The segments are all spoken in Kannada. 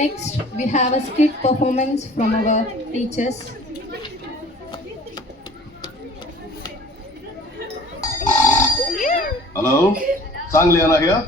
Next, we have a skit performance from our teachers. Hello, Sang Liana here.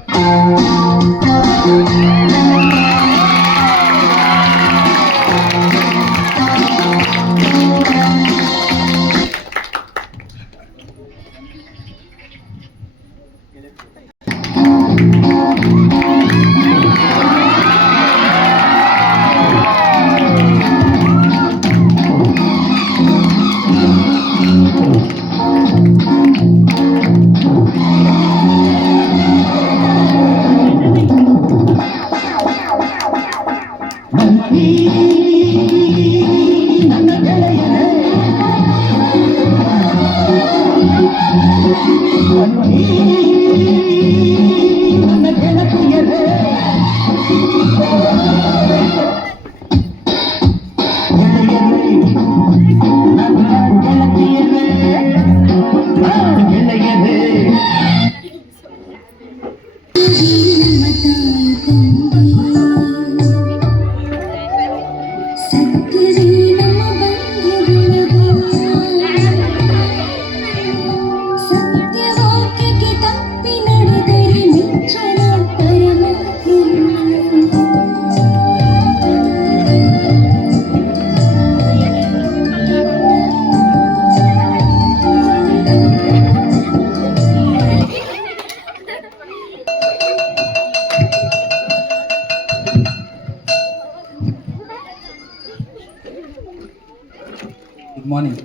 Good morning.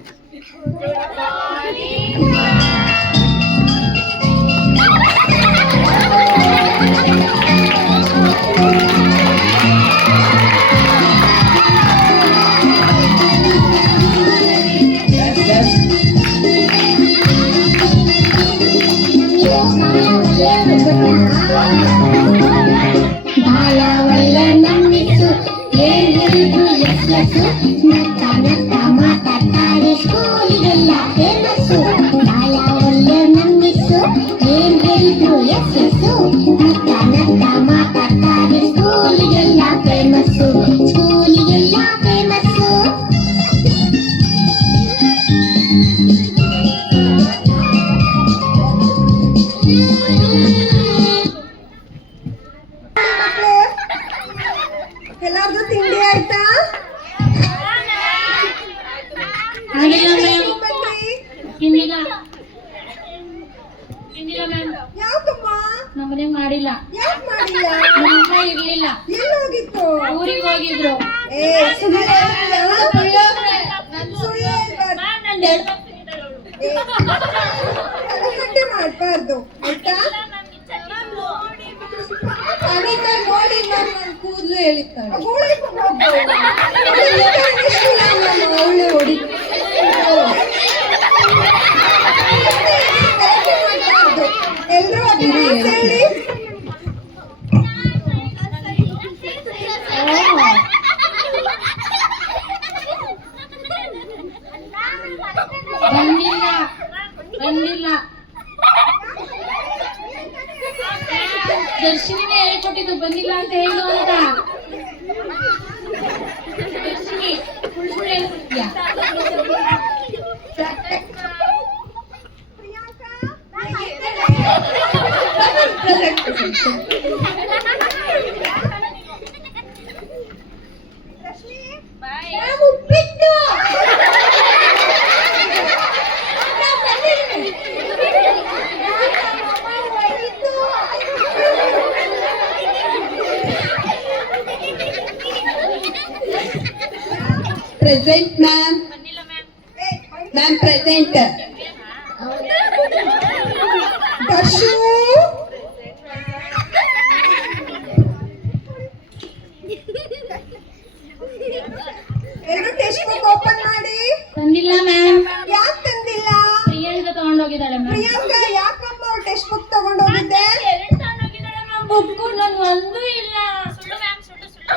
ಎಲ್ಲಾರ್ದು ತಿಂಡಿ ಆಯ್ತಾ? ಯಾಕಮ್ಮ? ನಮ್ಮನೆ ಮಾಡಿಲ್ಲ. ಯಾಕೆ ಮಾಡಿಲ್ಲ? ನಮ್ಮ ಇರ್ಲಿಲ್ಲ. ಎಲ್ಲಿ ಹೋಗಿತ್ತು? ಊರಿಗೆ ಹೋಗಿದ್ರು. ಸುಳ್ಳು ಗಲಾಟೆ ಮಾಡ್ಬಾರ್ದು ಆಯ್ತಾ? ಅನಿತಾ ನೋಡಿ ನನ್ನ ಕೂದಲು ಹೇಳಿರ್ತಾಳೆ. ಅವಳೆ ಹೊಡಿ ಎಲ್ರೂ ಹೇಳಿ. ಬಂದಿಲ್ಲ ದರ್ಶಿನಿನೇ ಹೇಳ್ಕೊಟ್ಟಿದ್ದು ಬಂದಿಲ್ಲ ಅಂತ ಹೇಳು ಅಂತ. ದರ್ಶಿನಿ ಸುಳ್ಳು ಹೇಳ್ಕೊಡ್ತೀಯಾ? ಉಪ್ಪಿಟ್ಟು Present, ma'am. Ma'am, present. Dashu. ಎಲ್ಲರೂ ಟೆಸ್ಟ್ ಬುಕ್ ಓಪನ್ ಮಾಡಿ. ತಂದಿಲ್ಲ ಮ್ಯಾಮ್. ಯಾಕೆ ತಂದಿಲ್ಲ? ಪ್ರಿಯಾಂಕ ತಗೊಂಡೋಗಿದ್ದಾಳೆ ಮ್ಯಾಮ್. ಪ್ರಿಯಾಂಕ ಯಾಕಮ್ಮ ಅವ್ರು ಟೆಸ್ಟ್ ಬುಕ್ ತಗೊಂಡೋಗಿದ್ದೆ? ತಗೊಂಡೋಗಿದ್ದಾಳೆ ಮ್ಯಾಮ್. ಬುಕ್ ನಾನು ಒಂದೂ ಇಲ್ಲ. ಸುಳ್ಳು ಮ್ಯಾಮ್, ಸುಳ್ಳು ಸುಳ್ಳು.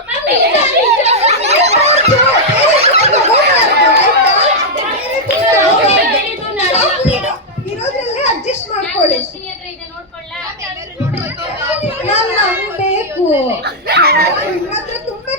ಇರೋದ್ರಲ್ಲೇ ಅಡ್ಜಸ್ಟ್ ಮಾಡ್ಕೊಳ್ಳಿ. ಬೇಕು ನಿಮ್ಮ ಹತ್ರ ತುಂಬಾ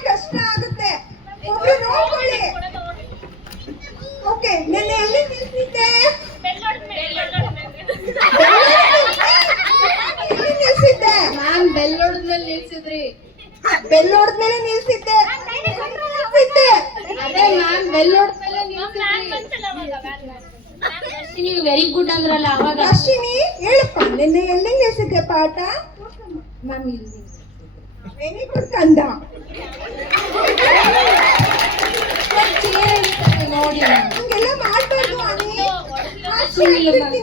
ಬೆಲ್ ಹೊಡೆದ್ಮೇಲೆ ನಿಲ್ಸಿದ್ದೆ. ಅದೇ ಮ್ಯಾಮ್ ಬೆಲ್ ಹೊಡೆದ್ಮೇಲೆ ನೀವು ವೆರಿ ಗುಡ್ ಅಂದ್ರಲ್ಲ ಅವಾಗ. ಅಶ್ವಿನಿ ಹೇಳಪ್ಪ, ನಿನ್ನೆ ಎಲ್ಲಿ ನಿಲ್ಸಿದ್ದೆ ಪಾಠ? ಮ್ಯಾಮ್ ಇಲ್ಲಿ ವೆರಿ ಗುಡ್ ಕಂದ. ನೋಡಿ ಹಂಗೆಲ್ಲ ಮಾಡ್ಬಾರ್ದು ಅನಿ.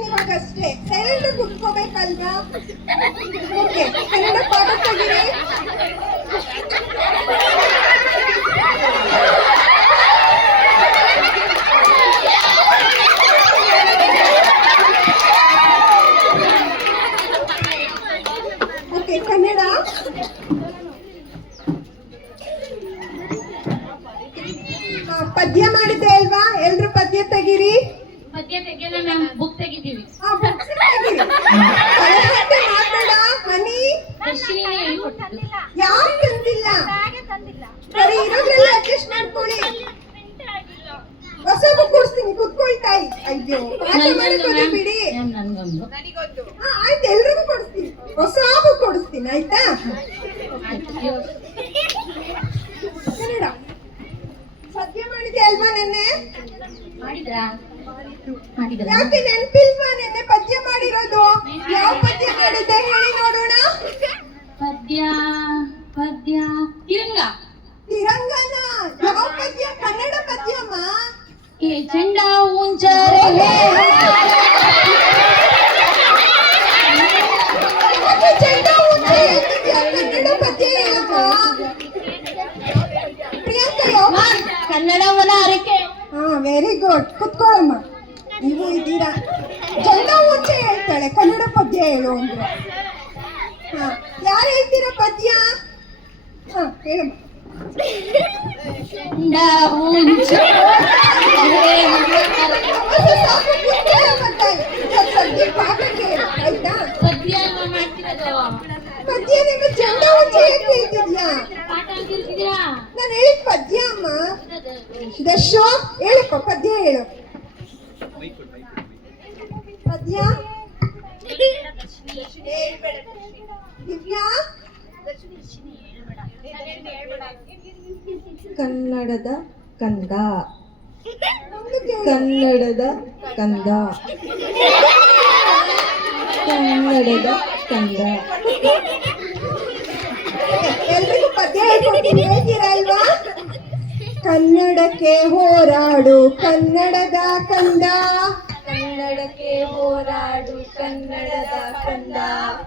ಇವಾಗ ಅಷ್ಟೇ ಸೈಲೆಂಟ್ ಆಗಿ ಕುತ್ಕೋಬೇಕಲ್ವಾ? ಓಕೆ, ಕನ್ನಡ ಪಾಠ ತೆಗೀರಿ. ಓಕೆ, ಕನ್ನಡ ಪದ್ಯ ಮಾಡಿದ್ದೆ ಅಲ್ವಾ? ಎಲ್ರು ಪದ್ಯ ತೆಗೀರಿ. ಪದ್ಯ ತೆಗಿಯಲ್ಲ ಮ್ಯಾಮ್, ಬುಕ್ ತೆಗಿತೀವಿ. ಕಲೆಹಾಟೆ ಮಾಡ್ಬೇಡ ಹನಿ. ದರ್ಶಿನಿನೇ ಹೇಳ್ಕೊಟ್ಟಿದ್ದು. ಯಾರು ತಂದಿಲ್ಲ? ಸರಿ, ಇರೋದ್ರೆಲ್ಲ ಅಡ್ಜಸ್ಟ್ ಮಾಡ್ಕೊಳ್ಳಿ. ಹೊಸ ಬುಕ್ ಕೊಡ್ತೀನಿ, ಕುತ್ಕೊಳ್ತಾಯಿ. ಅಯ್ಯೋ, ಪಾಠ ಮಾಡೋದು ಬಿಡಿ. ಮ್ಯಾಮ್ ನನ್ಗೊಂದು. ಆಯ್ತು, ಎಲ್ರಿಗೂ ಕೊಡಿಸ್ತೀನಿ. ಹೊಸ ಬುಕ್ ಕೊಡಿಸ್ತೀನಿ, ಆಯ್ತಾ? ಕನ್ನಡ ಪದ್ಯ ಮಾಡಿದೆ ಅಲ್ವಾ ನೆನ್ನೆ? ಮಾಡಿದ್ರಾ? ಯಾಕೆ ನೆನಪಿಲ್ವಾ ನೆನ್ನೆ ಪದ್ಯ ಮಾಡಿರೋದು? ಯಾವ ಪದ್ಯ ಮಾಡಿದ್ದೆ ಹೇಳಿ ನೋಡೋಣ. ಪದ್ಯ ಪದ್ಯ ತಿರಂಗ. ತಿರಂಗನ ಯಾವ ಪದ್ಯ? ಕನ್ನಡ ಪದ್ಯಮ್ಮ. ಏ ಚಂಡ ಉಂಚರೆ ಯಾಕೆ ಚೆಂಡ ಊಟ ಹೇಳ್ತಿದ್ಯಾ? ಕನ್ನಡ ಪದ್ಯ ಹೇಳಮ್ಮ. ಪ್ರಿಯಾಂಕ ಯಾವ? ಕನ್ನಡವನ ಅರಕೆ. ಹಾ, ವೆರಿ ಗುಡ್. ಕುತ್ಕೊಳ್ಳಮ್ಮ, ನೀವು ಇದ್ದೀರಾ. ಚೆಂಡ ಊಂಚೆ ಹೇಳ್ತಾಳೆ, ಕನ್ನಡ ಪದ್ಯ ಹೇಳು ಅಂದ್ರೆ. ಹಾ, ಯಾರು ಹೇಳ್ತೀರಾ ಪದ್ಯ? ಹಾ, ಹೇಳಮ್ಮ. ಚಂಡ ಉಂಚರೆ ಸಾಕು, ಕುತ್ಕೊಳ್ಳಮ್ಮ ತಾಯಿ. ಸದ್ಯ ಪಾಠ ಕೇಳು, ಆಯ್ತಾ? ಪದ್ಯ ಅಲ್ವಾ ಮಾಡ್ತಿರೋದು? ಪದ್ಯ ನಿಮ್ಮ ಚೆಂಡ ಊಂಚೆ ಹೇಗೆ ಹೇಳ್ತಿದ್ಯಾ? ಪಾಠ ಅಂತಿರ್ತಿದ್ದೀರಾ? ನಾನು ಹೇಳಿದ ಪದ್ಯ ಅಮ್ಮ. ದಶೋ ಹೇಳಪ್ಪ, ಪದ್ಯ ಹೇಳು. ಪದ್ಯ ದಿವ್ಯಾ. ಕನ್ನಡದ ಕಂದ, ಒಂದು ಕೇಳು. ಕನ್ನಡದ ಕಂದ, ಕನ್ನಡದ ಕಂದ. ಎಲ್ರಿಗೂ ಪದ್ಯ ಹೇಳ್ಕೊಡ್ತೀನಿ, ಹೇಳ್ತೀರಾ ಅಲ್ವಾ? ಕನ್ನಡಕ್ಕೆ ಹೋರಾಡು ಕನ್ನಡದ ಕಂದ, ಕನ್ನಡಕ್ಕೆ ಹೋರಾಡು ಕನ್ನಡದ ಕಂದ,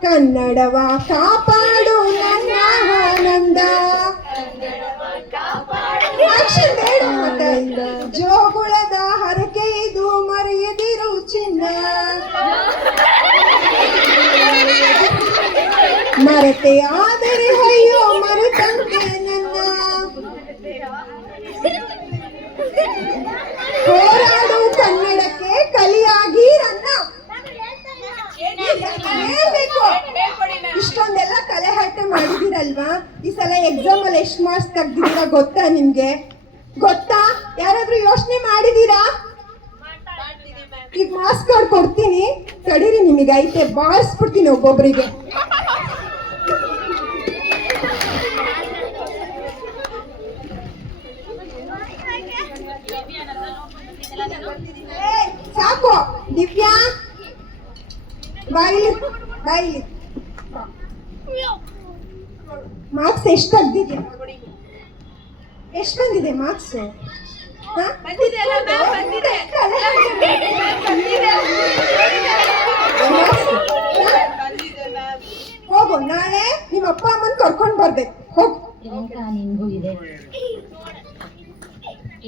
ಕನ್ನಡವ ಕಾಪಾಡು ನನ್ನ ಆನಂದ. Action ಬೇಡ ಮತ್ತೆ. ಜೋಗುಳದ ಹರಕೆ ಇದು ಮರೆಯದಿರು ಚಿನ್ನ, ಮರೆತೆ ಆದರೆ ಅಯ್ಯೋ ಮರೆತಂತೆ ನನ್ನ. ಹೋರಾಡು ಕನ್ನಡಕ್ಕೆ ಕಲಿಯಾಗಿ ನನ್ನ. ಹೇಳ್ಬೇಕು. ಇಷ್ಟೊಂದೆಲ್ಲ ಕಲೆಹಾಟೆ ಮಾಡಿದಿರಲ್ವಾ? ಈ ಸಲ ಎಕ್ಸಾಮ್ ಅಲ್ಲಿ ಎಷ್ಟು ಮಾರ್ಕ್ಸ್ ತೆಗ್ದಿದ್ದೀರಾ ಗೊತ್ತಾ ನಿಮ್ಗೆ? ಗೊತ್ತಾ? ಯಾರಾದ್ರೂ ಯೋಚನೆ ಮಾಡಿದೀರಾ? ಈಗ ಮಾರ್ಕ್ಸ್ ಕಾರ್ಡ್ ಕೊಡ್ತೀನಿ, ತಡೀರಿ, ನಿಮಗೆ ಐತೆ, ಬಾರಿಸ್ಬಿಡ್ತೀನಿ ಒಬ್ಬೊಬ್ರಿಗೆ. ಸಾಕು. ದಿವ್ಯಾ ಬಾಯಿಲಿ, ಬಾಯಿಲಿ. ಮಾರ್ಕ್ಸ್ ಎಷ್ಟು ತೆಗ್ದಿದ್ಯಾ? ಎಷ್ಟು ಬಂದಿದೆ ಮಾರ್ಕ್ಸ್? ಹೋಗು, ನಾಳೆ ನಿಮ್ಮ ಅಪ್ಪ ಅಮ್ಮನ್ ಕರ್ಕೊಂಡ್ ಬರ್ಬೇಕು. ಹೋಗು. ನಿನ್ಗೂ ಇದೆ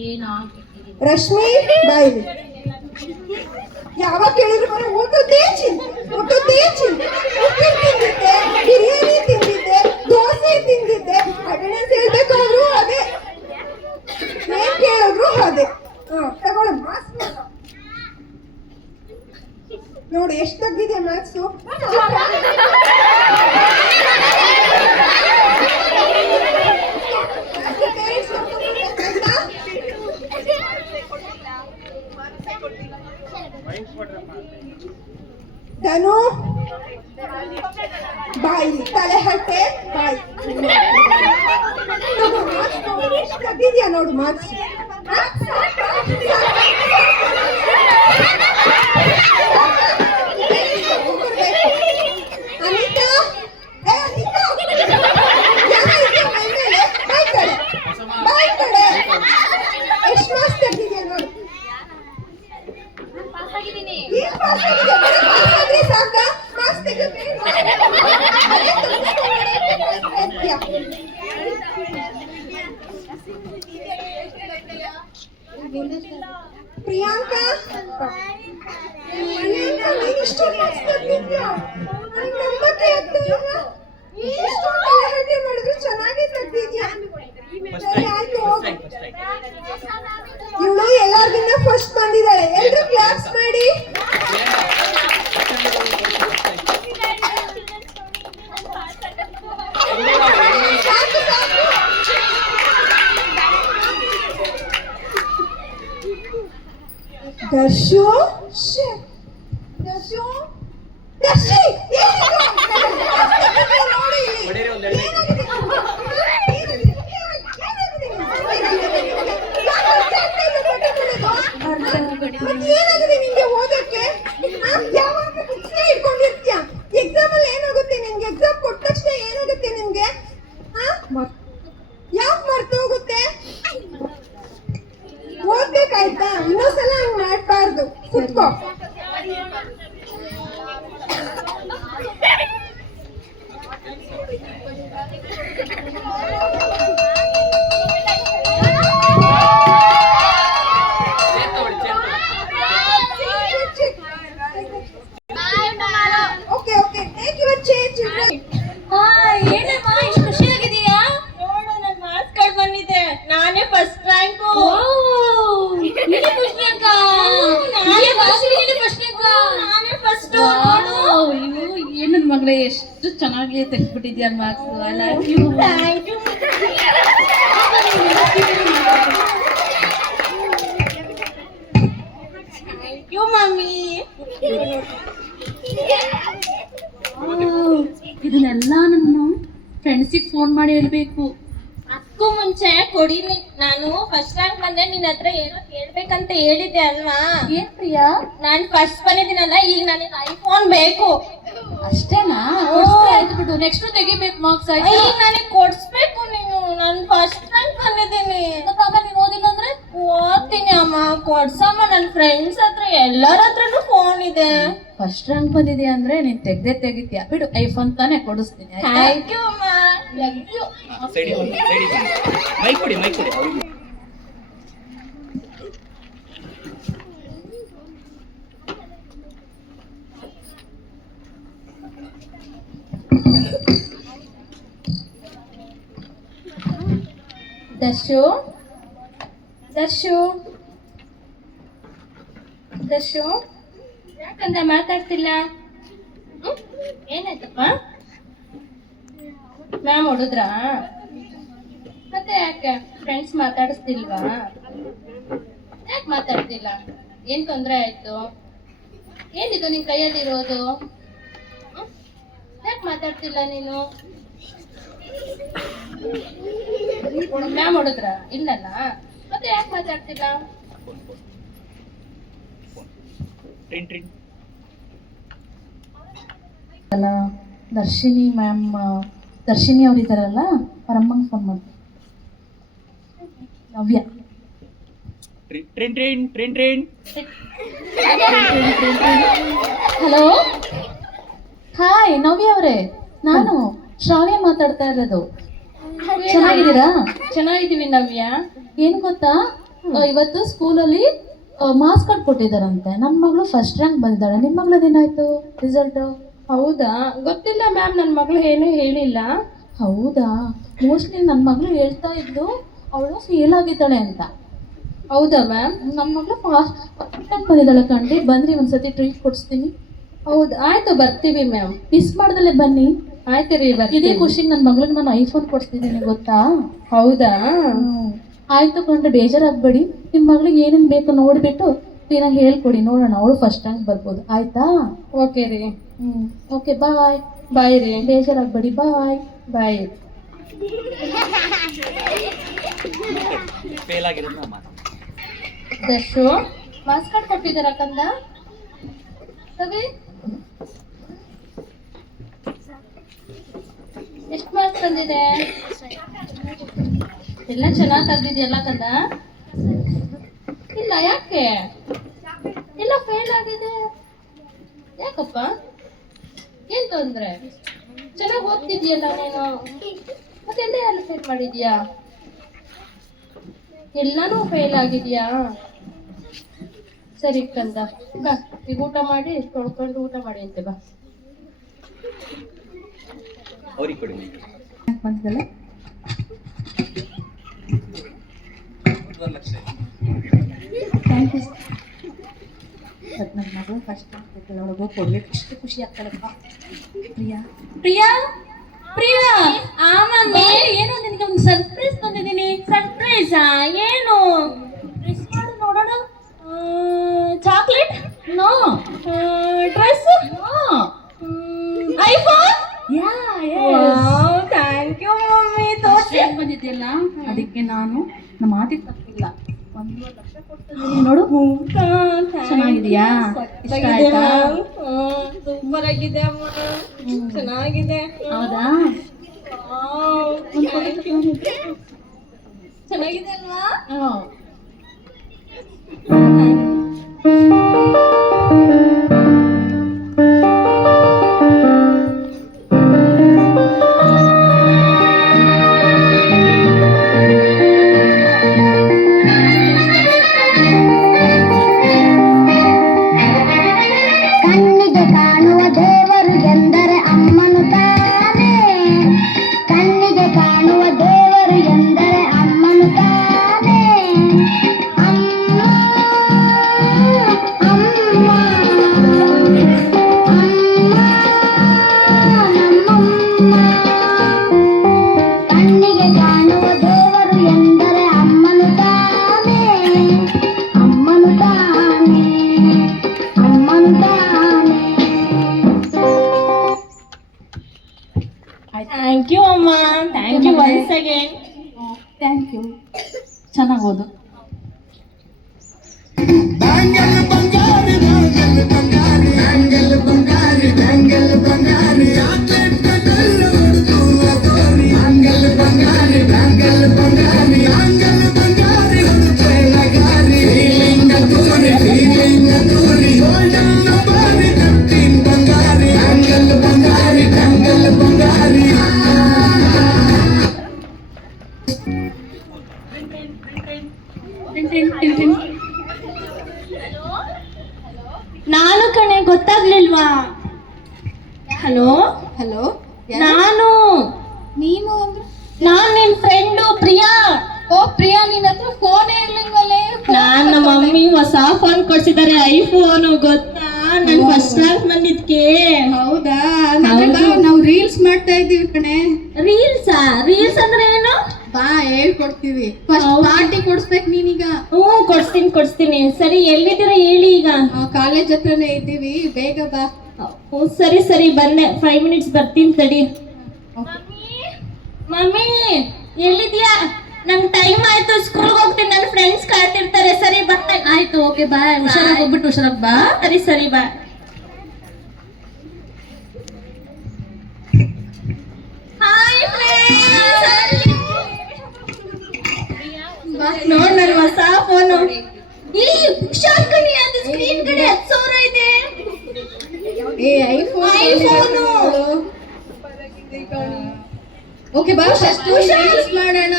ಏನೋ. ರಶ್ಮಿ ಬಾಯಿಲಿ. ಯಾವಾಗ ಕೇಳಿದ್ರು ಬರೋ ಊಟದ್ದೇ ಚಿಂತೆ, ಊಟದ್ದೇ ಚಿಂತೆ. ಉಪ್ಪಿಟ್ಟು ತಿಂದಿದ್ದೆ, ಬಿರಿಯಾನಿ ತಿಂದಿದ್ದೆ, ದೋಸೆ ತಿಂದಿದ್ದೆ, ಅಟೆಂಡೆನ್ಸ್ ಹೇಳ್ಬೇಕಾದ್ರು ಅದೇ, ಏನ್ ಕೇಳಿದ್ರು ಅದೇ. ತಗೊಳ್ಳ ಮಾರ್ಕ್ಸ್ ನೋಡಿ, ಎಷ್ಟು ತೆಗ್ದಿದೆ ಮಾರ್ಕ್ಸು. ಧನು ಬಾಯಿ ತಲೆ ಹಟ್ಟೆ ಬಾಯಿ ತೆಗಿದ್ಯಾ ನೋಡು ಮಾರ್ಕ್ಸ್ ಅನಿತಾ ಏ ಅನಿತಾ ಏನಾಯ್ತು ಮೈ ಮೇಲೆ ಬಾಯ್ ಕಡೆ ಎಷ್ಟು ಮಾರ್ಕ್ಸ್ ತೆಗಿದ್ಯಾ ನೋಡು ಪಾಸ್ ಆಗಿದ್ದೀನಿ. ಏನ್ ಪಾಸ್ ಆಗಿದ್ಯಾ ಪಾಸ್ ಆದ್ರೆ ಸಾಕಾ ಮಾರ್ಕ್ಸ್ ತೆಗಿಬೇಕು ಪ್ರಿಯಾಂಕಾ ನೀನಿಷ್ಟು ಮಾರ್ಕ್ಸ್ ತೆಗ್ದಿದ್ಯಾ ನನಗೆ ನಂಬಕ್ಕೆ ಆಗ್ತಿಲ್ಲ ಇಷ್ಟು ತಲೆಹರಟೆ ಮಾಡಿದ್ರು ಚೆನ್ನಾಗಿ ತೆಗ್ದಿದ್ಯಾ ಸರಿ ಆಯ್ತು ಹೋಗು ಇವಳು ಎಲ್ಲರಿಗಿನ್ನ ಫಸ್ಟ್ ಬಂದಿದ್ದಾಳೆ ಎಲ್ರು ಕ್ಲಾಪ್ಸ್ ಮಾಡಿ ಸಾಕು ಸಾಕು ದರ್ಶು ದರ್ಶು ದರ್ಶಿ ಏನಾಗಿದೆ ನಿಂಗೆ ಓದಕ್ಕೆ ಯಾವಾಗ ಬುಕ್ಸ್ನೇ ಇಟ್ಕೊಂಡಿರ್ತೀಯ ಎಕ್ಸಾಮ್ ಅಲ್ಲಿ ಏನಾಗುತ್ತೆ ನಿನ್ಗೆ ಎಕ್ಸಾಮ್ ಕೊಟ್ಟ ತಕ್ಷಣ ಏನಾಗುತ್ತೆ ನಿಮ್ಗೆ ಯಾಕೆ ಮರ್ತು ಹೋಗುತ್ತೆ ಓದ್ಬೇಕಾಯ್ತಾ ಇನ್ನೊಂದ್ಸಲ ಹಂಗ್ ಮಾಡ್ಬಾರ್ದು ಕುತ್ಕೋ okay okay take your change ಏನಮ್ಮ ಇಷ್ಟು ಖುಷಿಯಾಗಿದೀಯಾ? ನೋಡು ನನ್ ಮಾರ್ಕ್ಸ್ ಕಾರ್ಡ್ ಬಂದಿದೆ. ನಾನೇ ಫಸ್ಟ್ ರ್ಯಾಂಕು. ನೀನೇ first rank ಆ? ನಾನೇ first, ನೀನೇ first rank ಆ? ನಾನೇ ಫಸ್ಟ್. ಏನು ನನ್ನ ಮಗಳೇ ಎಷ್ಟು ಚೆನ್ನಾಗಿ ತೆಗೆದ್ಬಿಟ್ಟಿದ್ಯಾ marks. I love you. Thank you. Thank you mummy. ಇದನ್ನೆಲ್ಲ ನಾನು ಫ್ರೆಂಡ್ಸಿಗೆ ಫೋನ್ ಮಾಡಿ ಹೇಳ್ಬೇಕು. ಅದಕ್ಕೂ ಮುಂಚೆ ಕೊಡಿಲಿ. ನಾನು ಫಸ್ಟ್ ರ್ಯಾಂಕ್ ಬಂದೆ, ನಿನ್ನ ಹತ್ರ ಏನೋ ಕೇಳ್ಬೇಕಂತ ಹೇಳಿದ್ದೆ ಅಲ್ವಾ? ಏನ್ ಪ್ರಿಯಾ? ನಾನು ಫಸ್ಟ್ ಬಂದಿದ್ದೀನಲ್ಲ, ಈಗ ನನಗೆ ಐಫೋನ್ ಬೇಕು. ಅಷ್ಟೇನಾ? ಆಯ್ತು ಬಿಡು, ನೆಕ್ಸ್ಟ್ ತೆಗಿಬೇಕು ಮಾರ್ಕ್ಸ್. ಈಗ ನನಗೆ ಕೊಡ್ಸ್ಬೇಕು ನೀನು. ನಾನು ಫಸ್ಟ್ ರ್ಯಾಂಕ್ ಬಂದಿದ್ದೀನಿ. ಆಮೇಲೆ ನೀನು ಓದಿಲ್ಲ ಅಂದ್ರೆ ಓದ್ತೀನಿ ಅಮ್ಮ, ಕೊಡ್ಸಮ್ಮ. ನನ್ನ ಫ್ರೆಂಡ್ಸ್ ಹತ್ರ ಎಲ್ಲರ ಹತ್ರನೂ ಫೋನ್ ಇದೆ. ಫಸ್ಟ್ ರ್ಯಾಂಕ್ ಬಂದಿದ್ಯಾ ಅಂದ್ರೆ ನೀನ್ ತೆಗಿತೀಯ ಬಿಡು, ಐಫೋನ್ ತಾನೇ ಕೊಡಿಸ್ತೀನಿ. ಥ್ಯಾಂಕ್ ಯು ಅಮ್ಮ. Love you. ಮೈಕ್ ಕೊಡಿ ಮೈಕ್ ಕೊಡಿ. ದರ್ಶು ದರ್ಶು ದರ್ಶು ಯಾಕಂದ ಮಾತಾಡ್ತಿಲ್ಲ? ಏನಾಯ್ತಪ್ಪ? ಮ್ಯಾಮ್ ಹೊಡಿದ್ರಾ? ಮತ್ತೆ ಯಾಕೆ ಫ್ರೆಂಡ್ಸ್ ಮಾತಾಡಿಸ್ತಿಲ್ವಾ? ಯಾಕೆ ಮಾತಾಡ್ತಿಲ್ಲ? ಏನ್ ತೊಂದರೆ ಆಯ್ತು? ಏನಿದು ನಿನ್ ಕೈಯಲ್ಲಿರೋದು? ಯಾಕೆ ಮಾತಾಡ್ತಿಲ್ಲ ನೀನು? ಮ್ಯಾಮ್ ಹೊಡಿದ್ರ? ಇಲ್ಲಲ್ಲ, ಮತ್ತೆ ಯಾಕೆ ಮಾತಾಡ್ತಿಲ್ಲ? ಅಲ್ಲ, ದರ್ಶಿನಿ ಮ್ಯಾಮ್, ದರ್ಶಿನಿ ಅವ್ರು ಇದಾರಲ್ಲ, ಅವ್ರ ಅಮ್ಮಂಗೆ ಫೋನ್ ಮಾಡ್ತೀನಿ. ನವ್ಯ. ಹಲೋ, ಹಾಯ್ ನವ್ಯ ಅವರೇ, ನಾನು ಶ್ರಾವ್ಯ ಮಾತಾಡ್ತಾ ಇರೋದು. ಚೆನ್ನಾಗಿದ್ದೀರಾ? ಚೆನ್ನಾಗಿದ್ದೀವಿ ನವ್ಯ. ಏನು ಗೊತ್ತಾ, ಇವತ್ತು ಸ್ಕೂಲಲ್ಲಿ ಮಾರ್ಕ್ಸ್ ಕಾರ್ಡ್ ಕೊಟ್ಟಿದ್ದಾರಂತೆ. ನನ್ನ ಮಗಳು ಫಸ್ಟ್ ರ್ಯಾಂಕ್ ಬಂದಿದ್ದಾಳೆ. ನಿಮ್ಮ ಮಗಳದೇನಾಯ್ತು ರಿಸಲ್ಟು? ಹೌದಾ? ಗೊತ್ತಿಲ್ಲ ಮ್ಯಾಮ್, ನನ್ನ ಮಗಳು ಏನೂ ಹೇಳಿಲ್ಲ. ಹೌದಾ? ಮೋಸ್ಟ್ಲಿ ನನ್ನ ಮಗಳು ಹೇಳ್ತಾ ಇದ್ದು ಅವಳು ಫೇಲ್ ಆಗಿದ್ದಾಳೆ ಅಂತ. ಹೌದಾ ಮ್ಯಾಮ್? ನಮ್ಮ ಮಗಳು ಫಾಸ್ಟ್ ರ್ಯಾಂಕ್ ಬಂದಿದ್ದಾಳೆ ಕಣ್ರಿ. ಬಂದ್ರಿ ಒಂದ್ಸತಿ ಟ್ರೀಟ್ ಕೊಡಿಸ್ತೀನಿ. ಹೌದು, ಆಯ್ತು ಬರ್ತೀವಿ ಮ್ಯಾಮ್. ಮಿಸ್ ಮಾಡ್ದಲ್ಲೇ ಬನ್ನಿ. ಆಯ್ತು ರೀ, ಇದೇ ಖುಷಿಗೆ ನನ್ನ ಮಗಳಿಗೆ ನಾನು ಐಫೋನ್ ಕೊಡಿಸ್ತಿದ್ದೀನಿ ಗೊತ್ತಾ? ಹೌದಾ? ಆಯ್ತು ಕಂಡ್ರೆ ಬೇಜಾರಾಗಬೇಡಿ. ನಿಮ್ಮ ಮಗಳಿಗೆ ಏನೇನು ಬೇಕು ನೋಡಿಬಿಟ್ಟು ಪ್ರಿಯಾ ಹೇಳ್ಕೊಡಿ ನೋಡೋಣ, ಅವಳು ಫಸ್ಟ್ ರ್ಯಾಂಕ್ ಬರ್ಬೋದು, ಆಯ್ತಾ? ಓಕೆ ರೀ. Okay bye. ಬಾಯ್ ರೀ. ಬೇಜಾರಾಗ್ಬೇಡಿ, ಬಾಯ್. ಬಾಯ್. ದರ್ಶು ಮಾರ್ಕ್ಸ್ ಕಾರ್ಡ್ ಕೊಟ್ಟಿದ್ದಾರ ಕಂದ? ತಗಿ. ಎಷ್ಟು ಮಾರ್ಕ್ಸ್ ಬಂದಿದೆ? ಎಲ್ಲ ಚೆನ್ನಾಗಿ ತೆಗ್ದಿದ್ಯಲ್ಲ ಕಂದ? ಇಲ್ಲ, ಯಾಕೆ? ಎಲ್ಲ ಫೇಲ್ ಆಗಿದೆ, ಯಾಕಪ್ಪ? ಏನ್ ತೊಂದ್ರೆ? ಚೆನ್ನಾಗಿ ಓದ್ತಿದ್ಯಲ್ಲ ನೀನು, ಮತ್ತೆಲ್ಲ ಎಲ್ಲ ಫೇಲ್ ಮಾಡಿದ್ಯಾ? ಎಲ್ಲಾನು ಫೇಲ್ ಆಗಿದ್ಯಾ? ಸರಿ ಕಂದ, ಬಾ ಈಗ ಊಟ ಮಾಡಿ ತೊಳ್ಕೊಂಡು ಊಟ ಮಾಡಿ ಅಂತೆ, ಬಾ. ಬಂತಲ್ಲ ಥ್ಯಾಂಕ್ ಯು. ನನ್ನ ಮಗಳು ಫಸ್ಟ್ ಒಳಗೆ ಕೊಡ್ಬೇಕು, ಎಷ್ಟು ಖುಷಿ ಆಗ್ತಾಳಪ್ಪ. ಪ್ರಿಯಾ ಪ್ರಿಯಾ ಪ್ರಿಯಾ, ಮಮ್ಮಿ. ಏನೋ ನಿನಗೆ ಒಂದು ಸರ್ಪ್ರೈಸ್ ತಂದಿದ್ದೀನಿ. ಸರ್ಪ್ರೈಸಾ? ಏನು? ಡ್ರೆಸ್ ಮಾಡು ನೋಡೋಣ. Chocolate? No. Dress? No. IPhone? Yeah, thank you mummy. ತೋರ್ಸಿ. ಬಂದಿದ್ಯಲ್ಲ, ಅದಕ್ಕೆ ನಾನು ನಮ್ಮ ಮಾತಿಗೆ ತಪ್ಪಿಲ್ಲ, 1 ಲಕ್ಷ ಕೊಡ್ತಿದ್ದೀನಿ ನೋಡು. ಚೆನ್ನಾಗಿದ್ಯಾ? ಇಷ್ಟ ಆಯ್ತಾ? ಸೂಪರ್ ಆಗಿದೆ ಅಮ್ಮ, ಚೆನ್ನಾಗಿದೆ. ಹೌದಾ? ಚೆನ್ನಾಗಿದೆ ಅಲ್ವಾ? ಕಣ್ಣಿಗೆ ಕಾಣುವ ದೇವರು ಎಂದರೆ ಅಮ್ಮನು ತಾನೇ. ಕಣ್ಣಿಗೆ ಕಾಣುವ ದೇವರು ಎಂದರೆ ಅಮ್ಮನು ತಾನೇ. ಅಮ್ಮ ಅಮ್ಮ ಅಮ್ಮ ನಮ್ಮಮ್ಮ. ಕಣ್ಣಿಗೆ ಕಾಣುವ ದೇವರು ಎಂದರೆ ಅಮ್ಮನು ತಾನೇ. ಅಮ್ಮನು ತಾನೇ, ಅಮ್ಮನು ತಾನೇ. ಥ್ಯಾಂಕ್ ಯು ಅಮ್ಮ, thank you once again. Thank you. ಚೆನ್ನಾಗಿ ಓದು. ನಾನು ಕಣೆ, ಗೊತ್ತಾಗ್ಲಿಲ್ವಾ? ಹಲೋ ಹಲೋ, ನಾನು ನೀನು? ನಾನ್ ನಿನ್ ಫ್ರೆಂಡು ಪ್ರಿಯಾ. ಓ ಪ್ರಿಯಾ, ನಿನ್ನ ಹತ್ರ ಫೋನೇ ಇರ್ಲಿಲ್ವಲ್ಲೇ? ನಾನ್ ನಮ್ಮ ಮಮ್ಮಿ ಹೊಸ ಫೋನ್ ಕೊಡ್ಸಿದ್ದಾರೆ, ಐಫೋನ್. ಗೊತ್ತಾ? ನನ್ ಫಸ್ಟ್ ರ್ಯಾಂಕ್ ಬಂದಿದ್ಕೆ. ಹೌದಾ? ಹೌದು. ನಾವು ರೀಲ್ಸ್ ಮಾಡ್ತಾ ಇದ್ದೀವಿ ಕಣೆ. ರೀಲ್ಸಾ? ರೀಲ್ಸ್ ಅಂದ್ರೆ ಏನು? ಬಾ ಹೇಳ್ಕೊಡ್ತೀವಿ. ಫಸ್ಟ್ ಹೌದಾ? ಪಾರ್ಟಿ ಕೊಡ್ಸ್ಬೇಕು ನೀನೀಗ. ಕೊಡ್ಸ್ತೀನಿ. ಸರಿ, ಎಲ್ಲಿದ್ದೀರಾ ಹೇಳಿ ಈಗ? ಕಾಲೇಜ್ ಹತ್ರನೇ ಇದ್ದೀವಿ, ಬೇಗ ಬಾ. ಸರಿ ಬಂದೆ, 5 minutes ಬರ್ತೀನಿ ತಡಿ. ಮಮ್ಮಿ ಎಲ್ಲಿದ್ಯಾ? ನಂಗೆ ಟೈಮ್ ಆಯ್ತು, ಸ್ಕೂಲ್ಗೆ ಹೋಗ್ತೀನಿ, ನನ್ನ ಫ್ರೆಂಡ್ಸ್ ಕಾಯ್ತಿರ್ತಾರೆ. ಸರಿ ಬರ್ತೆ. ಆಯ್ತು, ಓಕೆ ಬಾಯ್. ಹುಷಾರಾಗಿ ಹೋಗ್ಬಿಟ್ಟು ಹುಷಾರಾಗಿ ಬಾ. ಸರಿ ಬಾ. ಹಾಯ್ ಫ್ರೆಂಡ್ಸ್, ನೋಡ್ ನನ್ನ ಹೊಸ ಫೋನು. ಈ ಹುಷಾರ್ ಕಣಿ, ಅದು ಸ್ಕ್ರೀನ್ ಕಡೆ 10,000 ಇದೆ. ಐಫೋನು. ಓಕೆ ಬಾ, ಫಸ್ಟ್ ರೀಲ್ಸ್ ಮಾಡೋಣ.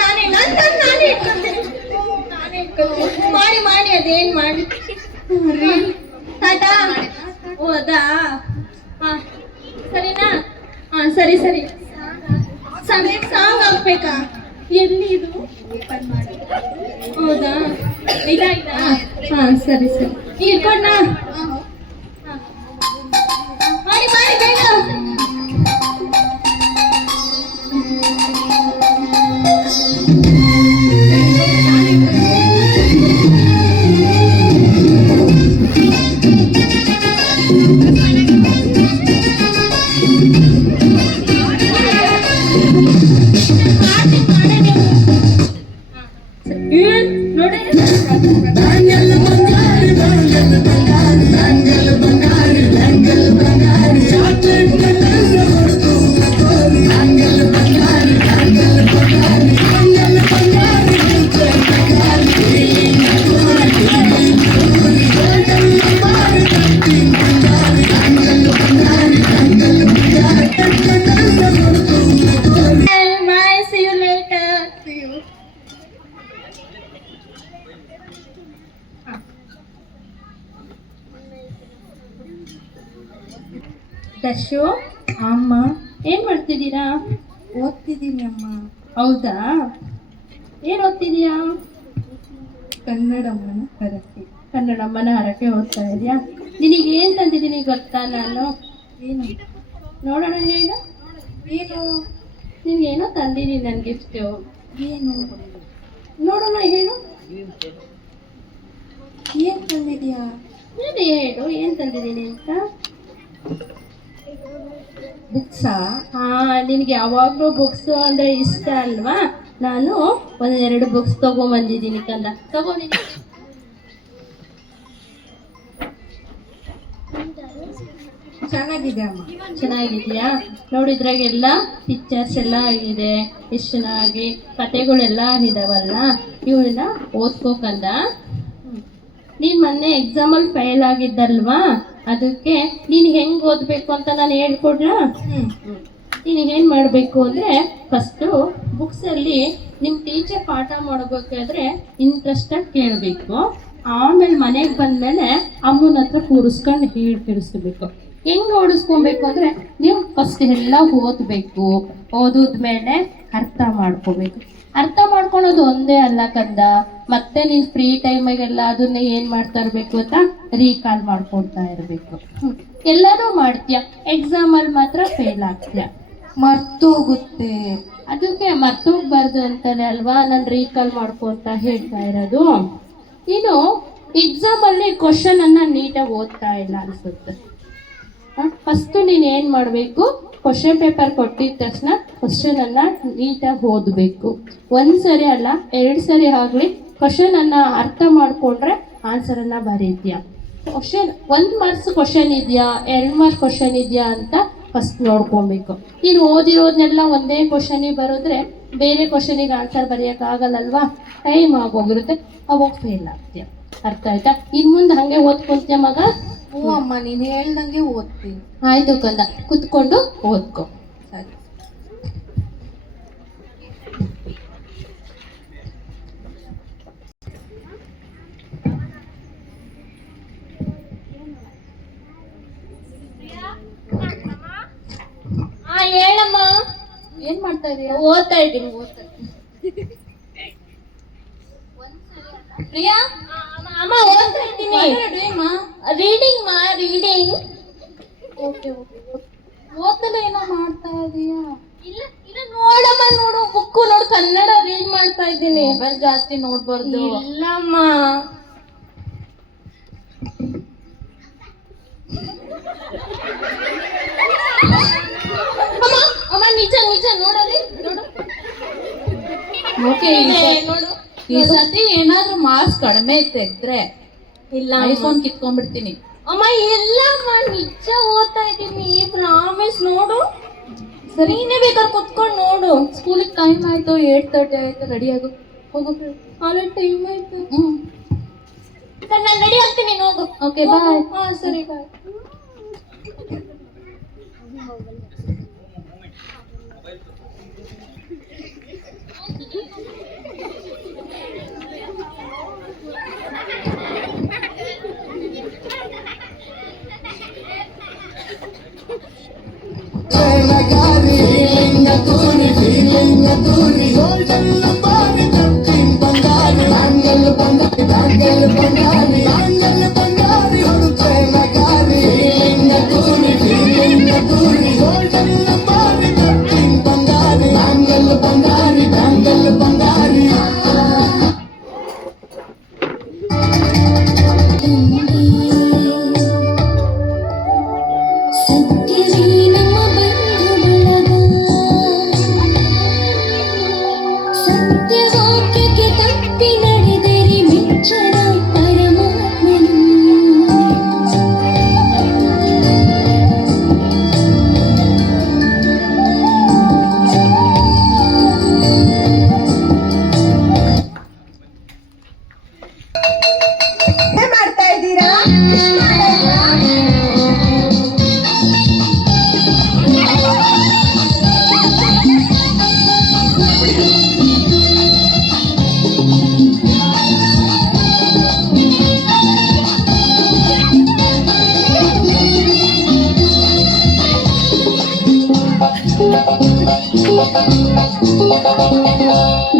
ನಾನೇ ಇಟ್ಕೊಳ್ತೀನಿ. ಮಾಡಿ ಅದೇನ್ ಮಾಡಿ. ಟಾಟಾ. ಹೌದಾ? ಸರಿನಾ? ಸರಿ ಸಾಂಗ್ ಹಾಕ್ಬೇಕಾ? ಎಲ್ಲಿ ಇದು? ಹೌದಾ? ಇದಾ? ಸರಿ ಇಟ್ಕೊಂಡ. ಮಾಡಿ ಬೇಗ. ದರ್ಶು ಅಮ್ಮ ಏನು ಮಾಡ್ತಿದ್ದೀರಾ? ಓದ್ತಿದ್ದೀನಿ ಅಮ್ಮ. ಹೌದಾ, ಏನು ಓದ್ತಿದೀಯಾ? ಕನ್ನಡಮ್ಮನ ಹರಕೆ. ಕನ್ನಡಮ್ಮನ ಹರಕೆ ಓದ್ತಾ ಇದೆಯಾ? ನಿನಗೆ ಏನು ತಂದಿದ್ದೀನಿ ಗೊತ್ತಾ ನಾನು? ಏನು? ನೋಡೋಣ ಹೇಳು. ಏನು? ನಿನಗೇನೋ ತಂದಿದ್ದೀನಿ ನನ್ನ ಗಿಫ್ಟು. ಏನು? ನೋಡೋಣ ಹೇಳು. ಏನು ತಂದಿದ್ಯಾ? ನೀನು ಹೇಳು ಏನು ತಂದಿದ್ದೀನಿ ಅಂತ. ಬುಕ್ಸಾ? ಹಾಂ, ನಿನಗೆ ಯಾವಾಗಲೂ ಬುಕ್ಸು ಅಂದರೆ ಇಷ್ಟ ಅಲ್ವಾ? ನಾನು ಒಂದೆರಡು ಬುಕ್ಸ್ ತೊಗೊಂಬಂದಿದ್ದೀನಿ ಕಂದ. ತಗೊಂಡಿದ್ದೀನಿ. ಚೆನ್ನಾಗಿದೆ ಅಮ್ಮ. ಚೆನ್ನಾಗಿದೆಯಾ? ನೋಡಿದ್ರಾಗೆಲ್ಲ ಪಿಕ್ಚರ್ಸ್ ಎಲ್ಲ ಆಗಿದೆ, ಎಷ್ಟು ಚೆನ್ನಾಗಿ ಕತೆಗಳೆಲ್ಲ ಇದಾವಲ್ಲ, ಇವನ್ನ ಓದ್ಕೋಕಂದ. ನೀನು ಮೊನ್ನೆ ಎಕ್ಸಾಮಲ್ಲಿ ಫೇಲ್ ಆಗಿದ್ದಲ್ವಾ, ಅದಕ್ಕೆ ನೀನು ಹೆಂಗೆ ಓದಬೇಕು ಅಂತ ನಾನು ಹೇಳ್ಕೊಡ್ಲಾ? ನೀನು ಏನು ಮಾಡಬೇಕು ಅಂದರೆ ಫಸ್ಟು ಬುಕ್ಸಲ್ಲಿ ನಿಮ್ಮ ಟೀಚರ್ ಪಾಠ ಮಾಡಬೇಕಾದ್ರೆ ಇಂಟ್ರೆಸ್ಟಾಗಿ ಕೇಳಬೇಕು. ಆಮೇಲೆ ಮನೆಗೆ ಬಂದಮೇಲೆ ಅಮ್ಮನ ಹತ್ರ ಕೂರಿಸ್ಕೊಂಡು ಕೇಳಿಸ್ಕೋಬೇಕು. ಹೆಂಗೆ ಓಡಿಸ್ಕೊಬೇಕು ಅಂದರೆ ನೀವು ಫಸ್ಟ್ ಎಲ್ಲ ಓದಬೇಕು. ಓದಿದ್ಮೇಲೆ ಅರ್ಥ ಮಾಡ್ಕೋಬೇಕು. ಅರ್ಥ ಮಾಡ್ಕೊಳೋದು ಒಂದೇ ಅಲ್ಲ ಕಂದ, ಮತ್ತೆ ನೀನು ಫ್ರೀ ಟೈಮಾಗೆಲ್ಲ ಅದನ್ನ ಏನು ಮಾಡ್ತಾ ಇರಬೇಕು ಅಂತ ರೀಕಾಲ್ ಮಾಡ್ಕೊಳ್ತಾ ಇರಬೇಕು. ಎಲ್ಲನೂ ಮಾಡ್ತೀಯ, ಎಕ್ಸಾಮಲ್ಲಿ ಮಾತ್ರ ಫೇಲ್ ಆಗ್ತೀಯ. ಮರ್ತೋಗುತ್ತೆ. ಅದಕ್ಕೆ ಮರ್ತೋಗ್ಬಾರ್ದು ಅಂತಲೇ ಅಲ್ವಾ ನಾನು ರೀಕಾಲ್ ಮಾಡ್ಕೊತ ಹೇಳ್ತಾ ಇರೋದು. ನೀನು ಎಕ್ಸಾಮಲ್ಲಿ ಕ್ವಶನನ್ನು ನೀಟಾಗಿ ಓದ್ತಾ ಇಲ್ಲ ಅನಿಸುತ್ತೆ. ಫಸ್ಟು ನೀನು ಏನು ಮಾಡಬೇಕು, ಕ್ವಶನ್ ಪೇಪರ್ ಕೊಟ್ಟಿದ ತಕ್ಷಣ ಕ್ವಶನನ್ನು ನೀಟಾಗಿ ಓದಬೇಕು. ಒಂದು ಸರಿ ಅಲ್ಲ 2 ಸರಿ ಆಗಲಿ ಕ್ವಶನನ್ನು ಅರ್ಥ ಮಾಡಿಕೊಂಡ್ರೆ ಆನ್ಸರನ್ನು ಬರೀತೀಯ. ಕ್ವಶನ್ 1 ಮಾರ್ಕ್ಸ್ ಕ್ವಶನ್ ಇದೆಯಾ 2 ಮಾರ್ಕ್ಸ್ ಕ್ವಶನ್ ಇದೆಯಾ ಅಂತ ಫಸ್ಟ್ ನೋಡ್ಕೊಬೇಕು. ನೀನು ಓದಿರೋದನ್ನೆಲ್ಲ ಒಂದೇ ಕ್ವಶನಿಗೆ ಬರೋದ್ರೆ ಬೇರೆ ಕ್ವಶನಿಗೆ ಆನ್ಸರ್ ಬರೆಯೋಕ್ಕಾಗಲ್ಲಲ್ವಾ, ಟೈಮ್ ಆಗೋಗಿರುತ್ತೆ, ಅವಾಗ ಫೇಲ್ ಆಗ್ತೀಯ. ಅರ್ಥ ಆಯ್ತಾ? ಇನ್ನು ಮುಂದೆ ಹಾಗೆ ಓದ್ಕೊಳ್ತೀಯ ಮಗ? ಹ್ಞೂ ಅಮ್ಮ, ನೀನು ಹೇಳ್ದಂಗೆ ಓದ್ತೀನಿ. ಆಯ್ತು ಕಂದ, ಕುತ್ಕೊಂಡು ಓದ್ಕೊ. ಸರಿ. ಹೇಳಮ್ಮ. ಏನು ಮಾಡ್ತಾ ಇದೀಯ? ಓದ್ತಾ ಇದ್ದೀನಿ. ಪ್ರಿಯಾ, ಅಮ್ಮ ಓದ್ತಾ ಇದ್ದೀನಿ. Reading reading. Okay okay. ಓದಲ್ಲ ಏನೋ ಮಾಡ್ತಾ ಇದೀಯಾ? ಇಲ್ಲ ಇಲ್ಲ, ನೋಡಮ್ಮ, ನೋಡು ಬುಕ್ಕು ನೋಡು, ಕನ್ನಡ ರೀಡ್ ಮಾಡ್ತಾ ಇದ್ದೀನಿ. ಮೊಬೈಲ್ ಜಾಸ್ತಿ ನೋಡ್ಬಾರ್ದು. ಇಲ್ಲಮ್ಮ. ಅಮ್ಮ ಅಮ್ಮ, ನಿಜ ನಿಜ ನೋಡಲಿ, ನೋಡು. ಓಕೆ, ನೋಡು. ಈ ಸತಿ ಏನಾದ್ರೂ ಮಾರ್ಕ್ಸ್ ಕಡಿಮೆ ತೆಗೆದ್ರೆ ಇಲ್ಲ ಐಫೋನ್ ಕಿತ್ಕೊಂಡ್ಬಿಡ್ತೀನಿ. ಅಮ್ಮ, ಇಲ್ಲಮ್ಮ, ನಿಜ ಓದ್ತಾ ಇದ್ದೀನಿ, ಪ್ರಾಮಿಸ್. ನೋಡು, ಸರಿ, ನೀನೇ ಬೇಕಾದ್ರೆ ಕುತ್ಕೊಂಡು ನೋಡು. ಸ್ಕೂಲಿಗೆ ಟೈಮ್ ಆಯ್ತು, 8:30 ಆಯ್ತು, ರೆಡಿ ಆಗು, ಹೋಗು. ಆಲ್ರೆಡಿ ಟೈಮ್ ಆಯ್ತು. ಸರಿ, ನಾನು ರೆಡಿ ಆಗ್ತೀನಿ, ಹೋಗು. ಓಕೆ, ಬಾಯ್. ಹಾ ಸರಿ, ಬಾಯ್.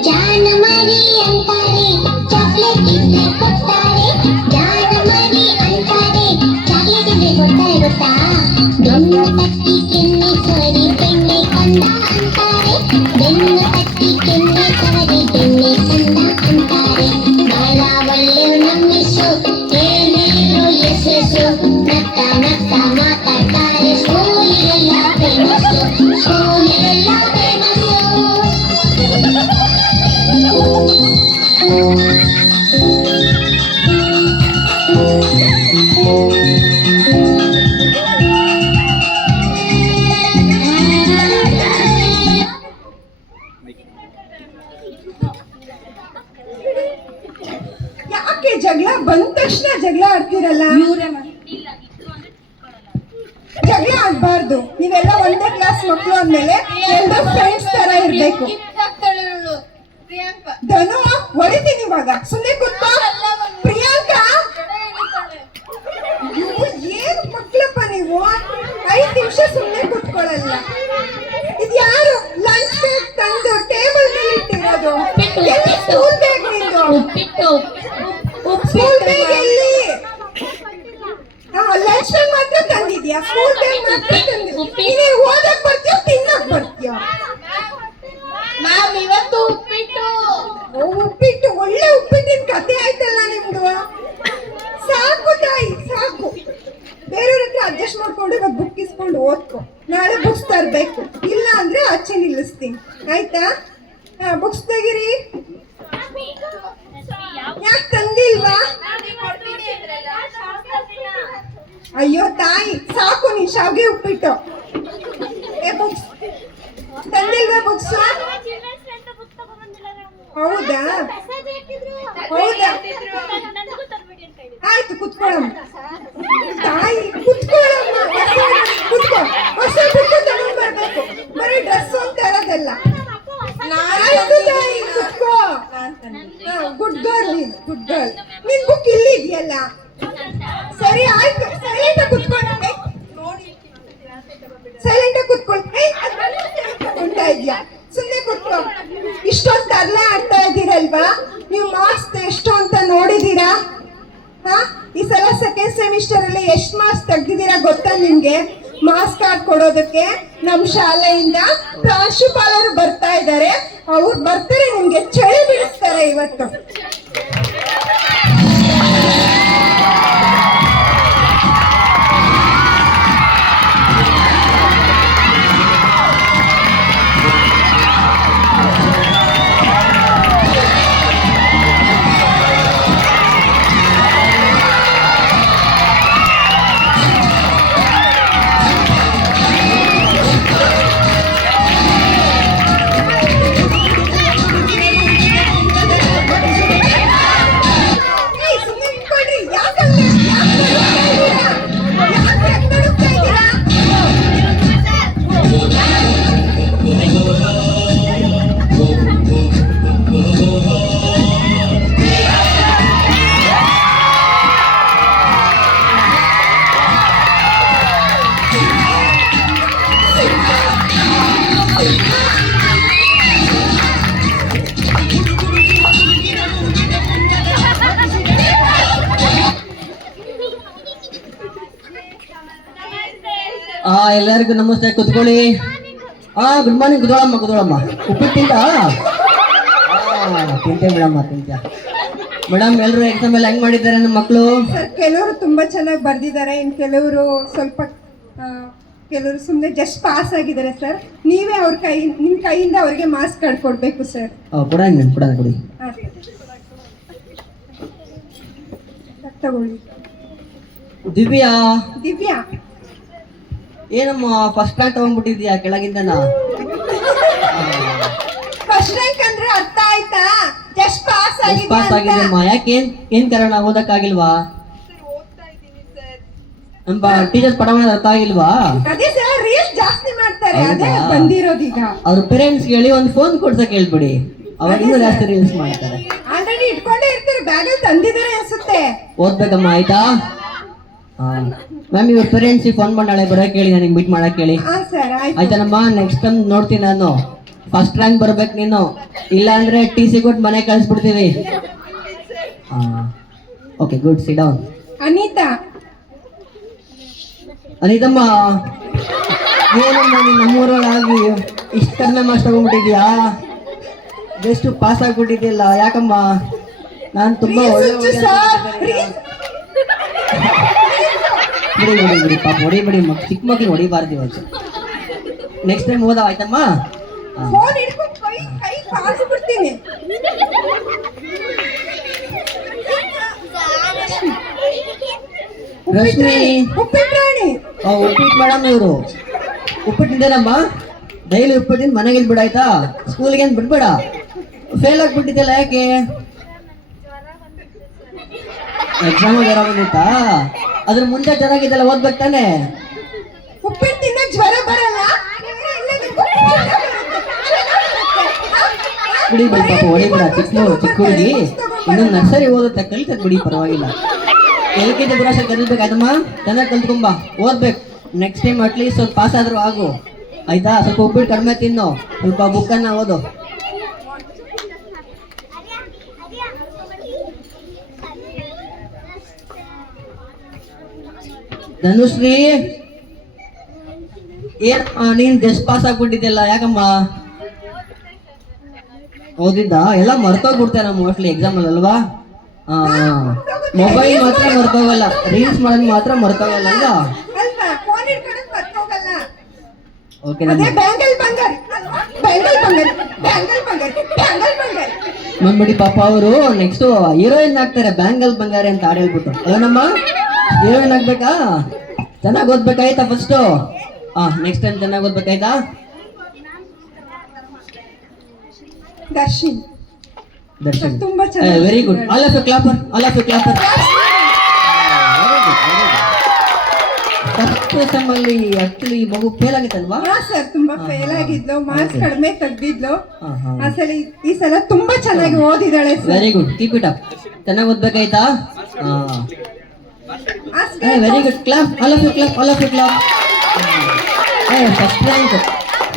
ಜಾನ ಮರಿ ಅಂತಾರೆ ಚಾಕ್ಲೇಟ್ ಇದ್ರೆ ಕೊಡ್ತಾರೆ ಜಾನ ಮರಿ ಅಂತಾರೆ ಚಾಕ್ಲೇಟ್ ಇದ್ರೆ ಕೊಡ್ತಾರೆ ಗೊತ್ತಾ ಬೆನ್ನು ತಟ್ಟಿ ಕೆನ್ನೆ ಸವರಿ ಬೆಣ್ಣೆ ಕಂದ ಅಂತಾರೆ ಬೆನ್ನು ತಟ್ಟಿ ಕೆನ್ನೆ ಸವರಿ ಬೆಣ್ಣೆ ಕಂದ ಅಂತಾರೆ ಬಹಳ ಒಳ್ಳೆಯ ನಮ್ಮಿಸು ಏನೇನು ಎಸೆಸು ನಕ್ಕ ನಕ್ಕ ಮಾತಾಡ್ತಾರೆ ಸ್ಕೂಲಿಗೆಲ್ಲ ಫೇಮಸ್ಸು ಸ್ಕೂಲಿಗೆಲ್ಲ ಫೇಮಸ್ಸು ಯಾಕೆ ಜಗಳ ಬಂದ ತಕ್ಷಣ ಜಗಳ ಆಡ್ತಿರಲ್ಲ ಜಗಳ ಆಡ್ಬಾರ್ದು ನೀವೆಲ್ಲ ಒಂದೇ ಕ್ಲಾಸ್ ಮಕ್ಕಳು ಅಂದ್ಮೇಲೆ ಎಲ್ಲ ಫ್ರೆಂಡ್ಸ್ ತರ ಇರ್ಬೇಕು ಧನು ಹೊಡಿತೀನಿ ಇವಾಗ ಸುಮ್ಮನೆ ಕೂತ್ಕೋ ಪ್ರಿಯಾಂಕಾ ಇವ್ರು ಏನ್ ಮಕ್ಳಪ್ಪ ನೀವು 5 ನಿಮಿಷ ಸುಮ್ಮನೆ ಕೂತ್ಕೊಳ್ಳಲ್ಲ ಇದು ಯಾರು ಲಂಚ್ ಬ್ಯಾಗ್ ತಂದು ಟೇಬಲ್ ಮೇಲೆ ಇಟ್ಟಿರೋದು ಎಲ್ಲಿ ಸ್ಕೂಲ್ ಬ್ಯಾಗ್ ನಿಂದು ಉಪ್ಪಿಟ್ಟು ಸ್ಕೂಲ್ ಬ್ಯಾಗ್ ಎಲ್ಲಿ ಲಂಚ್ ಬ್ಯಾಗ್ ಮಾತ್ರ ತಂದಿದ್ಯಾ ಸ್ಕೂಲ್ ಬ್ಯಾಗ್ ಮಾತ್ರ ತಂದಿದ್ಯಾ ನೀನು ಓದಕ್ ಬರ್ತೀಯೋ ತಿನ್ನಕ್ ಬರ್ತೀಯೋ ಮ್ಯಾಮ್ ಇವತ್ತು ಉಪ್ಪಿಟ್ಟು ಉಪ್ಪಿಟ್ಟು ಒಳ್ಳೆ ಉಪ್ಪಿಟ್ಟಿನ ಕತೆ ಆಯ್ತಲ್ಲ ನಿಮ್ದು ಸಾಕು ತಾಯಿ ಸಾಕು ಬೇರೆಯವ್ರ ಹತ್ರ ಅಡ್ಜಸ್ಟ್ ಮಾಡ್ಕೊಂಡು ಇವಾಗ ಬುಕ್ ಇಸ್ಕೊಂಡು ಓದ್ಕೊ ನಾಳೆ ಬುಕ್ಸ್ ತರ್ಬೇಕು ಇಲ್ಲ ಅಂದ್ರೆ ಆಚೆ ನಿಲ್ಲಿಸ್ತೀನಿ ಆಯ್ತಾ ಬುಕ್ಸ್ ತೆಗಿರಿ ಯಾಕೆ ತಂದಿಲ್ವಾ ಅಯ್ಯೋ ತಾಯಿ ಸಾಕು ನೀನ್ ಶಾವಿಗೆ ಉಪ್ಪಿಟ್ಟು ಬುಕ್ಸ್ ತಂದಿಲ್ವಾ ಬುಕ್ಸ್ ಹೌದಾ ಹೌದಾ ಆಯ್ತು ಕುತ್ಕೊಳ್ಳಮ್ಮ ತಾಯಿ ಕುತ್ಕೊಳ್ಳಮ್ಮ ಕುತ್ಕೋ ಹೊಸ ಬುಕ್ ತಗೊಂಡ್ ಬರ್ಬೇಕು ಬರೀ ಡ್ರೆಸ್ ಅಂತ ತರೋದಲ್ಲ ಆಯ್ತು ತಾಯಿ ಕುತ್ಕೋ ಗುಡ್ ಗರ್ಲ್ ಗುಡ್ ಗರ್ಲ್ ನಿನ್ ಬುಕ್ ಇಲ್ಲಿ ಇದೆಯಲ್ಲ ಸರಿ ಆಯ್ತು ಸೈಲೆಂಟ್ ಆಗಿ ಕುತ್ಕೊಂಡು ಸೈಲೆಂಟ್ ಆಗಿ ಕುತ್ಕೊಳ್ಳಿ ಕುತ್ಕೊಂತಾ ಇದ್ಯಾ ಸುಮ್ಮನೆ ಕುತ್ಕೋ ಇಷ್ಟೊಂದು ತರಲೆ ಆಡ್ತಾ ಇದ್ದೀರಲ್ವಾ ನೀವು ಮಾರ್ಕ್ಸ್ ಎಷ್ಟು ಅಂತ ನೋಡಿದೀರಾ ಈ ಸಲ ಸೆಕೆಂಡ್ ಸೆಮಿಸ್ಟರ್ ಅಲ್ಲಿ ಎಷ್ಟು ಮಾರ್ಕ್ಸ್ ತೆಗ್ದಿದ್ದೀರಾ ಗೊತ್ತಾ ನಿಮ್ಗೆ ಮಾರ್ಕ್ಸ್ ಕಾರ್ಡ್ ಕೊಡೋದಕ್ಕೆ ನಮ್ ಶಾಲೆಯಿಂದ ಪ್ರಾಂಶುಪಾಲರು ಬರ್ತಾ ಇದ್ದಾರೆ ಅವ್ರು ಬರ್ತಾರೆ ನಿಮ್ಗೆ ಚಳಿ ಬಿಡಿಸ್ತಾರೆ ಇವತ್ತು ಎಲ್ಲರಿಗೂ ನಮಸ್ತೆ ಕುತ್ಕೊಳ್ಳಿ ಗುಡ್ ಮಾರ್ನಿಂಗ್ ಕುತ್ಕೊಳ್ಳಮ್ಮ ಉಪ್ಪಿಟ್ಟು ತಿಂತೆ ಮೇಡಮ್ ಎಲ್ಲರೂ ಎಕ್ಸಾಮ್ ಎಲ್ಲ ಹೆಂಗ್ ಮಾಡಿದ್ದಾರೆ ನಮ್ಮ ಮಕ್ಕಳು ಸರ್ ಕೆಲವರು ತುಂಬಾ ಚೆನ್ನಾಗಿ ಬರ್ದಿದ್ದಾರೆ ಇನ್ ಕೆಲವರು ಸ್ವಲ್ಪ ಕೆಲವರು ಸುಮ್ಮನೆ ಜಸ್ಟ್ ಪಾಸ್ ಆಗಿದ್ದಾರೆ ಸರ್ ನೀವೇ ಅವ್ರ ನಿಮ್ ಕೈಯಿಂದ ಅವ್ರಿಗೆ ಮಾರ್ಕ್ಸ್ ಕಾರ್ಡ್ ಕೊಡ್ಬೇಕು ಸರ್ ಕೊಡಿ ತಗೊಳ್ಳಿ ದಿವ್ಯಾ ದಿವ್ಯಾ ಏನಮ್ಮ ಫಸ್ಟ್ ರ್ಯಾಂಕ್ ತಗೊಂಡ್ಬಿಟ್ಟಿದ್ಯಾ ಕೆಳಗಿಂದನಾ ಫಸ್ಟ್ ರ್ಯಾಂಕ್ ಅಂದ್ರೆ ಅರ್ಥ ಆಯ್ತಾ ಜಸ್ಟ್ ಪಾಸ್ ಆಗಿದೆಯಮ್ಮ ಯಾಕೆ ಏನ್ ಕಾರಣ ಓದಕ್ಕಾಗಿಲ್ವಾ ನಮ್ಮ ಟೀಚರ್ಸ್ ಪಾಠ ಮಾಡೋದು ಅರ್ಥ ಆಗಿಲ್ವಾ ಅದೇ ಸರ್ ರೀಲ್ಸ್ ಜಾಸ್ತಿ ಮಾಡ್ತಾರೆ ಅದೇ ಹೌದಾ? ಬಂದಿರೋದೀಗ ಅವ್ರ ಪೇರೆಂಟ್ಸ್ ಹೇಳಿ ಒಂದು ಫೋನ್ ಕೊಡ್ಸಕ್ ಹೇಳ್ಬಿಡಿ ಅವಾಗ ಇನ್ನೂ ಜಾಸ್ತಿ ರೀಲ್ಸ್ ಮಾಡ್ತಾರೆ ಆಲ್ರೆಡಿ ಇಟ್ಕೊಂಡೇ ಇರ್ತಾರೆ ಬ್ಯಾಗಲ್ಲಿ ತಂದಿದ್ದಾರೆ ಅನ್ಸುತ್ತೆ ಓದ್ಬೇಕಮ್ಮ ಆಯ್ತಾ ಮ್ಯಾಮ್ ಇವ್ರ ಪೇರೆಂಟ್ಸ್ ಫೋನ್ ಮಾಡಿ ನಾಳೆ ಬರೋಕೆ ಹೇಳಿ ನನಗೆ ಮೀಟ್ ಮಾಡಕ್ ಹೇಳಿ ಹಾ ಸರ್ ಆಯ್ತು ಆಯ್ತಾನಮ್ಮ ನೆಕ್ಸ್ಟ್ ಟೈಮ್ ನೋಡ್ತೀನಿ ನಾನು ಫಸ್ಟ್ ರ್ಯಾಂಕ್ ಬರ್ಬೇಕು ನೀನು, ಇಲ್ಲ ಅಂದ್ರೆ ಟಿ ಸಿ ಕೊಟ್ಟು ಮನೆ ಕಳಿಸ್ಬಿಡ್ತೀವಿ. Okay good, sit down. Anita, ಅನಿತಮ್ಮ, ಏನಮ್ಮ ನೀನು ನಮ್ಮೂರೊಳಗಾಗಿ ಇಷ್ಟು ಕಡಿಮೆ ಮಾರ್ಕ್ಸ್ ತಗೊಂಡ್ಬಿಟ್ಟಿದ್ಯಾ? ಜಸ್ಟ್ ಪಾಸ್ ಆಗ್ಬಿಟ್ಟಿದ್ಯಲ್ಲ, ಯಾಕಮ್ಮ? ನಾನು ತುಂಬಾ ಒಳ್ಳೆ ಹುಚ್ಚು ಸರ್, ಬಿಡಿ ಪಾಪ, ಹೊಡಿಬೇಡಿ, ಚಿಕ್ಕ ಮಕ್ಳು ಹೊಡಿಬಾರ್ದು ಇವತ್ತು. ನೆಕ್ಸ್ಟ್ ಟೈಮ್ ಓದ ಆಯ್ತಮ್ಮ. ಫೋನ್ ಹಿಡ್ಕೊಂಡು ಕೈ ಬಾರಿಸ್ಬಿಡ್ತೀನಿ. ರಶ್ಮಿ, ಉಪ್ಪಿಟ್ರಾಣಿ, ಉಪ್ಪಿಟ್ಟು ಮೇಡಮ್ ಇವರು. ಉಪ್ಪಿಟ್ಟಿದ್ದೇನಮ್ಮ, ಡೈಲಿ ಉಪ್ಪಿಟ್ಟಿಂದ ಮನೆಗೆ ಬಿಡಾಯ್ತಾ, ಸ್ಕೂಲ್ಗೆ ಏನು ಬಿಡ್ಬೇಡ. ಫೇಲ್ ಆಗ್ಬಿಟ್ಟಿದ್ದಲ್ಲ, ಯಾಕೆ? ಎಕ್ಸಾಮ್ ಜ್ವರ ಬಂದಿತ್ತಾ? ಅದ್ರ ಮುಂಚೆ ಚೆನ್ನಾಗಿದ್ದಲ್ಲ, ಓದ್ಬೇಕು ತಾನೆ? ಉಪ್ಪಿಟ್ಟು ತಿನ್ನಕ್ ಜ್ವರ ಬರಲ್ಲ. ಬಿಡಿ ಬಿಡಿ ಪಾಪ, ಹೊಡಿಬೇಡ. ಚಿಕ್ಕ ಹುಡುಗಿ ಇನ್ನೊಂದು ನರ್ಸರಿ ಓದುತ್ತೆ, ಕಲಿತದ್ ಬಿಡಿ, ಪರವಾಗಿಲ್ಲ. LKG ಬರೋಷ ಕಲಿಬೇಕಾಯ್ತಮ್ಮ, ಚೆನ್ನಾಗಿ ಕಲ್ತ್ಕೊಂಬ, ಓದ್ಬೇಕು. ನೆಕ್ಸ್ಟ್ ಟೈಮ್ ಅಟ್ಲೀಸ್ಟ್ ಸ್ವಲ್ಪ ಪಾಸ್ ಆದ್ರೂ ಆಗು, ಆಯ್ತಾ? ಸ್ವಲ್ಪ ಉಪ್ಪಿಟ್ಟು ಕಡಿಮೆ ತಿನ್ನು, ಸ್ವಲ್ಪ ಬುಕ್ಕನ್ನ ಓದು. ಧನುಶ್ರೀ, ಏನ್ ನೀನ್ ಜಸ್ಟ್ ಪಾಸ್ ಆಗ್ಬಿಟ್ಟಿದ್ಯಲ್ಲ, ಯಾಕಮ್ಮ? ಓದಿದ್ದ ಎಲ್ಲ ಮರ್ತೋಗ್ಬಿಡ್ತೇನೆ ಮೋಸ್ಟ್ಲಿ ಎಕ್ಸಾಮ್ ಅಲ್ಲಿ ಅಲ್ವಾ? ಮೊಬೈಲ್ ಮಾತ್ರ ಮರ್ತೋಗಲ್ಲ, ರೀಲ್ಸ್ ಮಾಡೋದು ಮಾತ್ರ ಮರ್ತೋಗಲ್ಲ ಅಲ್ವಾ? ಅಲ್ವಾ, ಫೋನ್ ಹಿಡ್ಕೊಂಡು ಮರ್ತೋಗಲ್ಲ. ಓಕೆ ಅದೇ ಬ್ಯಾಂಗಲ್ ಬಂಗಾರ, ಬ್ಯಾಂಗಲ್ ಬಂಗಾರ, ಬ್ಯಾಂಗಲ್ ಬಂಗಾರ, ಬ್ಯಾಂಗಲ್ ಬಂಗಾರ. ನಮ್ಬಿಡಿ ಪಾಪ ಅವರು ನೆಕ್ಸ್ಟ್ ಹೀರೋಯಿನ್ ಆಗ್ತಾರೆ, ಬ್ಯಾಂಗಲ್ ಬಂಗಾರ ಅಂತ ಹಾಡು ಹೇಳ್ಬಿಟ್ಟು. ಏನಮ್ಮ, ಹೀರೋಯಿನ್ ಆಗ್ಬೇಕಾ? ಚೆನ್ನಾಗಿ ಓದ್ಬೇಕಾಯ್ತಾ ಫಸ್ಟು? ನೆಕ್ಸ್ಟ್ ಟೈಮ್ ಚೆನ್ನಾಗಿ ಓದ್ಬೇಕಾಯ್ತಾ? ದರ್ಶನ್, ದರ್ಶನ್ ತುಂಬಾ ಚೆನ್ನಾಗಿ, very good. All of you clapper, all of you clapper. First sem ಅಲ್ಲಿ ಆಕ್ಚುಲಿ ಮಗು ಫೇಲ್ ಆಗಿತ್ತಲ್ವಾ? ಹಾ ಸರ್, ತುಂಬಾ ಫೇಲ್ ಆಗಿದ್ಲು, ಮಾರ್ಕ್ಸ್ ಕಡಿಮೆ ತೆಗ್ದಿದ್ಲು. ಹಾ. ಈ ಸಲ ತುಂಬಾ ಚೆನ್ನಾಗಿ ಓದಿದಾಳೆ ಸರ್. Very good, keep it up. ಚೆನ್ನಾಗಿ ಓದ್ಬೇಕಾಯ್ತಾ? Very good, clap, all of you clap, all of you clap. First rank.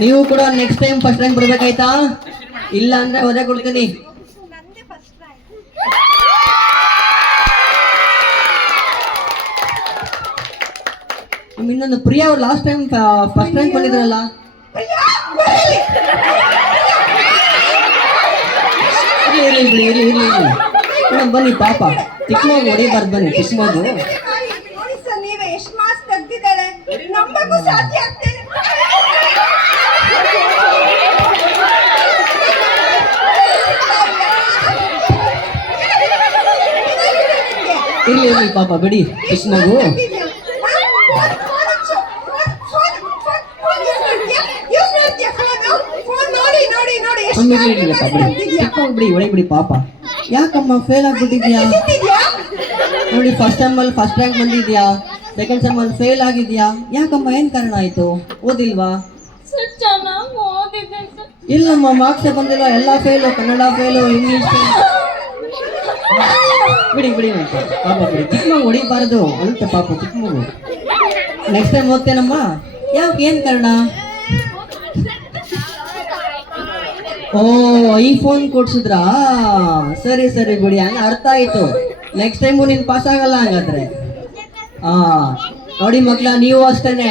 ನೀವು ಕೂಡ ನೆಕ್ಸ್ಟ್ ಟೈಮ್ ಫಸ್ಟ್ ರ್ಯಾಂಕ್ ಬರ್ಬೇಕಾಯ್ತಾ? ಇಲ್ಲ ಅಂದ್ರೆ ಒದೆ ಕೊಡ್ತೀನಿ. ಇನ್ನೊಂದು ಪ್ರಿಯಾ ಅವ್ರು ಲಾಸ್ಟ್ ಟೈಮ್ ಫಸ್ಟ್ ರ್ಯಾಂಕ್ ಬಂದಿದ್ರಲ್ಲ? ಇರ್ಲಿ ಮೇಡಮ್, ಬನ್ನಿ ಪಾಪ, ಚಿಕ್ಕ ಮಗು ಹೊಡಿಬಾರ್ದು, ಬನ್ನಿ ಚಿಕ್ಕ ಮಗು. ನೋಡಿ ಸರ್, ನೀವೇ ಎಷ್ಟು ಮಾರ್ಕ್ಸ್ ತೆಗ್ದಿದ್ದಾಳೆ, ನಮಗೂ ಸಾಧ್ಯ ಆಗ್ತಿದೆ. ಇರ್ಲಿ ಪಾಪ, ಬಿಡಿ ಚಿಕ್ಕ ಮಗು. ಚಿಕ್ಕ ಮಗು ಬಿಡಿ, ಹೊಡಿ ಬಿಡಿ ಪಾಪ. ಯಾಕಮ್ಮ ಫೇಲ್ ಆಗ್ಬಿಟ್ಟಿದ್ಯಾ? ನೋಡಿ, ಫಸ್ಟ್ ಸೆಮ್ ಅಲ್ಲಿ ಫಸ್ಟ್ ರ್ಯಾಂಕ್ ಬಂದಿದ್ಯಾ, ಸೆಕೆಂಡ್ ಸೆಮ್ ಅಲ್ಲಿ ಫೇಲ್ ಆಗಿದ್ಯಾ, ಯಾಕಮ್ಮ? ಏನ್ ಕಾರಣ ಆಯ್ತು? ಓದಿಲ್ವಾ? ಸರ್ ಚೆನ್ನಾಗಿ ಓದಿದ್ದೆ ಸರ್. ಇಲ್ಲಮ್ಮ, ಮಾರ್ಕ್ಸೇ ಬಂದಿಲ್ಲ, ಎಲ್ಲ fail, Kannada fail, English fail. ಬಿಡಿ ಪಾಪ, ಬಿಡಿ. ಚಿಕ್ಕ ಮಗು ಹೊಡಿಬಾರದು, ಅಳುತ್ತೆ ಪಾಪ ಚಿಕ್ಕ ಮಗು. ನೆಕ್ಸ್ಟ್ ಟೈಮ್ ಓದ್ತೇನಮ್ಮ. ಯಾಕೆ, ಏನ್ ಕಾರಣ? ಓ, ಐಫೋನ್ ಕೊಡ್ಸಿದ್ರಾ? ಸರಿ ಬಿಡಿ, ಹಂಗ ಅರ್ಥ ಆಯ್ತು. ನೆಕ್ಸ್ಟ್ ಟೈಮು ನೀನ್ ಪಾಸ್ ಆಗಲ್ಲ ಹಂಗಾದ್ರೆ. ನೋಡಿ ಮಕ್ಳ, ನೀವು ಅಷ್ಟೇನೆ,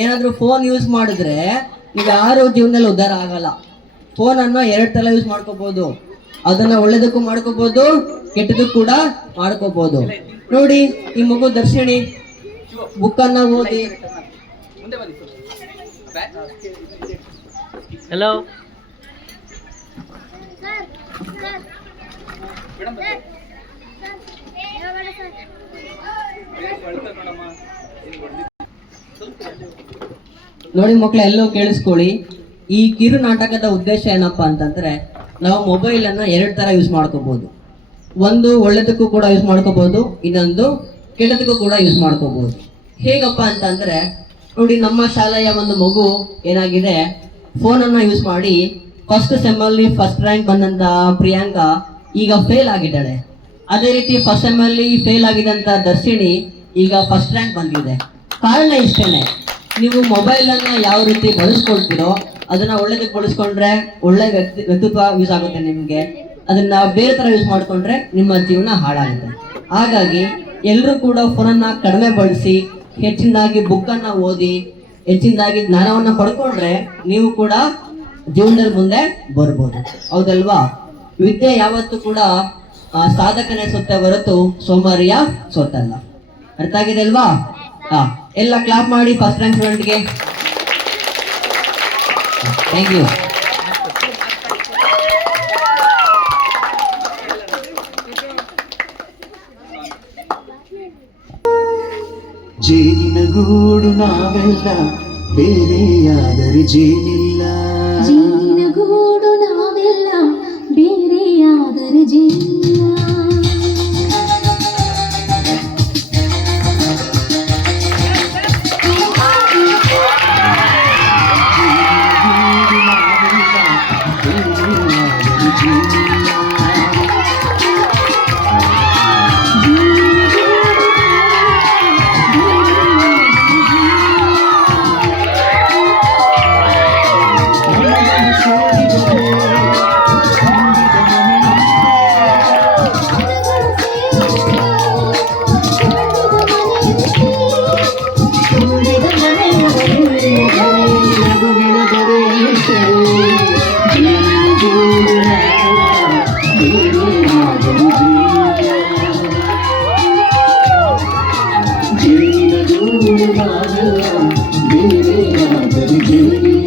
ಏನಾದ್ರೂ ಫೋನ್ ಯೂಸ್ ಮಾಡಿದ್ರೆ ನೀವು ಯಾರು ಜೀವನದಲ್ಲಿ ಉದ್ಧಾರ ಆಗಲ್ಲ. ಫೋನ್ ಅನ್ನು 2 ತರ ಯೂಸ್ ಮಾಡ್ಕೋಬಹುದು. ಅದನ್ನ ಒಳ್ಳೇದಕ್ಕೂ ಮಾಡ್ಕೋಬಹುದು, ಕೆಟ್ಟದಕ್ಕೂ ಕೂಡ ಮಾಡ್ಕೋಬಹುದು. ನೋಡಿ, ಈ ಮಗು ದರ್ಶಿನಿ ಬುಕ್ ಅನ್ನ ಓದಿ. ಹಲೋ ನೋಡಿ ಮಕ್ಳು, ಎಲ್ಲೋ ಕೇಳಿಸ್ಕೊಳ್ಳಿ. ಈ ಕಿರು ನಾಟಕದ ಉದ್ದೇಶ ಏನಪ್ಪಾ ಅಂತಂದ್ರೆ, ನಾವು ಮೊಬೈಲ್ ಅನ್ನ 2 ತರ ಯೂಸ್ ಮಾಡ್ಕೋಬಹುದು. ಒಂದು ಒಳ್ಳೆದಕ್ಕೂ ಕೂಡ ಯೂಸ್ ಮಾಡ್ಕೋಬಹುದು, ಇನ್ನೊಂದು ಕೆಟ್ಟದಕ್ಕೂ ಕೂಡ ಯೂಸ್ ಮಾಡ್ಕೋಬಹುದು. ಹೇಗಪ್ಪ ಅಂತಂದ್ರೆ, ನೋಡಿ, ನಮ್ಮ ಶಾಲೆಯ ಒಂದು ಮಗು ಏನಾಗಿದೆ, ಫೋನ್ ಅನ್ನ ಯೂಸ್ ಮಾಡಿ ಫಸ್ಟ್ ಸೆಮ್ ಅಲ್ಲಿ ಫಸ್ಟ್ ರ್ಯಾಂಕ್ ಬಂದಂತ ಪ್ರಿಯಾಂಕಾ ಈಗ ಫೇಲ್ ಆಗಿದ್ದಾಳೆ. ಅದೇ ರೀತಿ ಫಸ್ಟ್ ಸೆಮ್ ಅಲ್ಲಿ ಫೇಲ್ ಆಗಿದಂತ ದರ್ಶಿನಿ ಈಗ ಫಸ್ಟ್ ರ್ಯಾಂಕ್ ಬಂದಿದೆ. ಕಾರಣ ಇಷ್ಟೇನೆ, ನೀವು ಮೊಬೈಲ್ ಅನ್ನ ಯಾವ ರೀತಿ ಬಳಸ್ಕೊಳ್ತೀರೋ ಅದನ್ನ ಒಳ್ಳೇದಕ್ಕೆ ಬಳಸ್ಕೊಂಡ್ರೆ ಒಳ್ಳೆ ವ್ಯಕ್ತಿತ್ವ ಯೂಸ್ ಆಗುತ್ತೆ ನಿಮ್ಗೆ. ಅದನ್ನ ಬೇರೆ ತರ ಯೂಸ್ ಮಾಡ್ಕೊಂಡ್ರೆ ನಿಮ್ಮ ಜೀವನ ಹಾಳಾಗುತ್ತೆ. ಹಾಗಾಗಿ ಎಲ್ಲರೂ ಕೂಡ ಫೋನನ್ನ ಕಡಿಮೆ ಬಳಸಿ ಹೆಚ್ಚಿನದಾಗಿ ಬುಕ್ಕನ್ನ ಓದಿ ಹೆಚ್ಚಿನದಾಗಿ ಜ್ಞಾನವನ್ನ ಪಡ್ಕೊಂಡ್ರೆ ನೀವು ಕೂಡ ಜೀವನದಲ್ಲಿ ಮುಂದೆ ಬರ್ಬೋದು. ಹೌದಲ್ವಾ? ವಿದ್ಯೆ ಯಾವತ್ತೂ ಕೂಡ ಸಾಧಕನೇ ಸೊತ್ತೆ ಹೊರತು ಸೋಮಾರಿಯ ಸೊತ್ತಲ್ಲ. ಅರ್ಥ ಆಗಿದೆ ಅಲ್ವಾ? ಎಲ್ಲ ಕ್ಲಾಪ್ ಮಾಡಿ ಫಸ್ಟ್ ರ್ಯಾಂಕ್ ಸ್ಟೂಡೆಂಟ್ಗೆ. Thank you. ಜೇನಿನ ಗೂಡು ನಾವೆಲ್ಲ ಬೇರೆಯಾದರೆ ಜೇನಿಲ್ಲ. ಜೇನಿನ ಗೂಡು ನಾವೆಲ್ಲ ಬೇರೆಯಾದರೆ ಜೇನಿಲ್ಲ. ಜೇನಿನ ಗೂಡು ನಾವೆಲ್ಲ ಬೇರೆಯಾದರೆ ಜೇನಿಲ್ಲ.